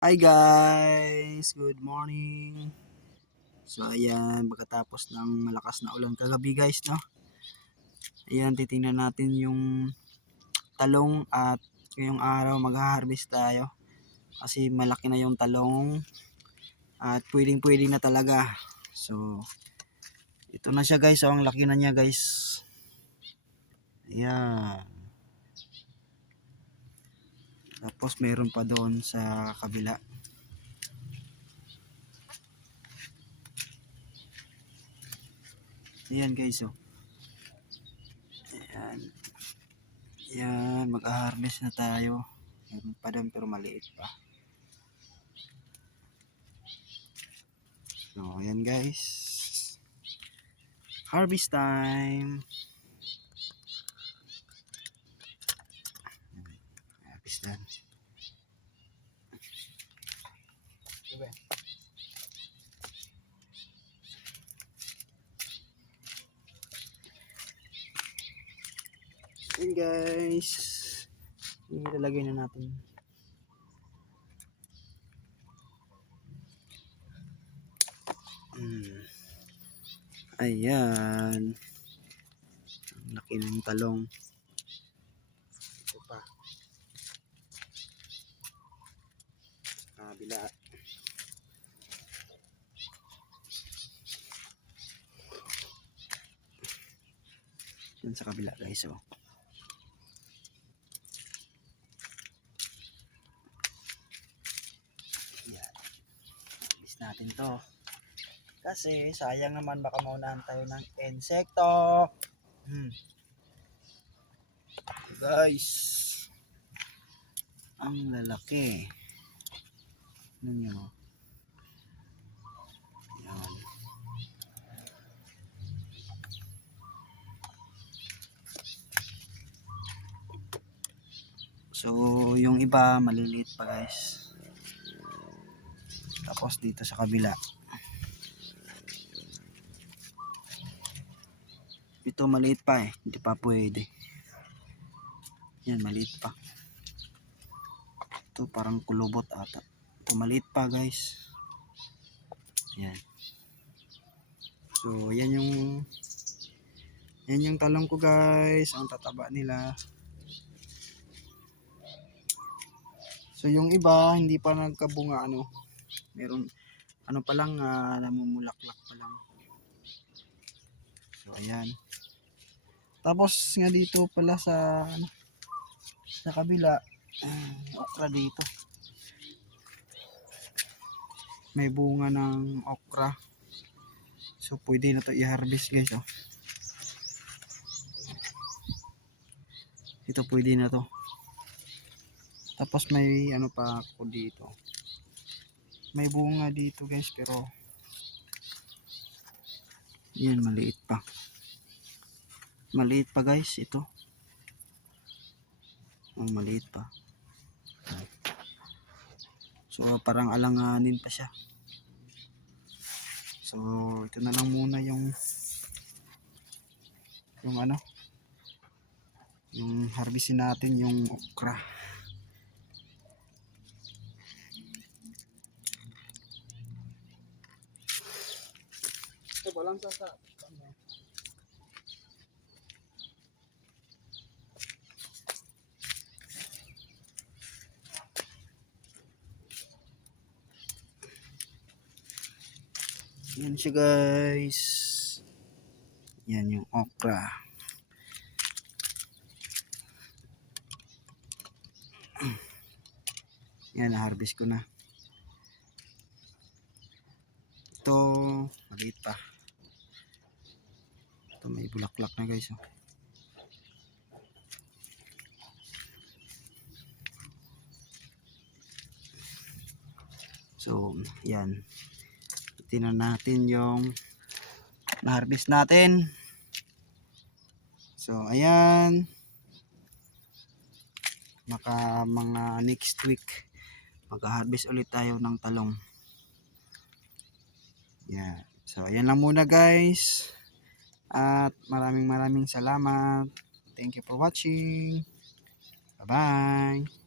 Hi guys! Good morning! So ayan, pagkatapos ng malakas na ulan kagabi guys, no? Ayan, titingnan natin yung talong at ngayong araw mag-harvest tayo. Kasi malaki na yung talong at pwedeng na talaga. So, ito na siya guys, ang laki na niya guys. Ayan. Tapos meron pa doon sa kabila. Ayan guys, oh. Ayan. Ayan, mag-harvest na tayo. Meron pa doon pero maliit pa. So, ayan guys. Harvest time. Harvest done. Diba? Ayan guys. Ilalagay na natin. Ayan. Ang laki ng talong. Ito pa. Kabila. Yan sa kabila guys, oh. Yan. Harvest natin to. Kasi sayang naman baka maunahan tayo ng insekto. Guys. Ang lalaki. Ano nyo? Yan. So, yung iba maliliit pa guys. Tapos dito sa kabila. Ito maliit pa eh. Hindi pa pwede. Yan, maliit pa. Ito parang kulubot ata. Ito maliit pa guys. Yan. So, yan yung talong ko guys. Ang tataba nila. So, yung iba hindi pa nagkabunga ano. Meron ano pa lang namumulaklak pa lang. So, ayan. Tapos nga dito pala sa kabila, okra dito. May bunga ng okra. So, pwede na to i-harvest guys, oh. Ito pwede na to. Tapos may ano pa ako dito. May bunga dito guys pero yan maliit pa. Maliit pa guys ito. Oh, maliit pa. So parang alanganin pa siya. So ito na lang muna yung ano, yung harvestin natin yung okra. Ito balang sa yan siya guys. Yan yung okra. Yan, na-harvest ko na. Ito, maliit pa. Ito may bulaklak na guys, oh. So, yan. Tingnan natin yung na-harvest natin. So, ayan. Mga next week mag-harvest ulit tayo ng talong. Yan. So, ayan lang muna guys. At maraming salamat. Thank you for watching. Bye-bye.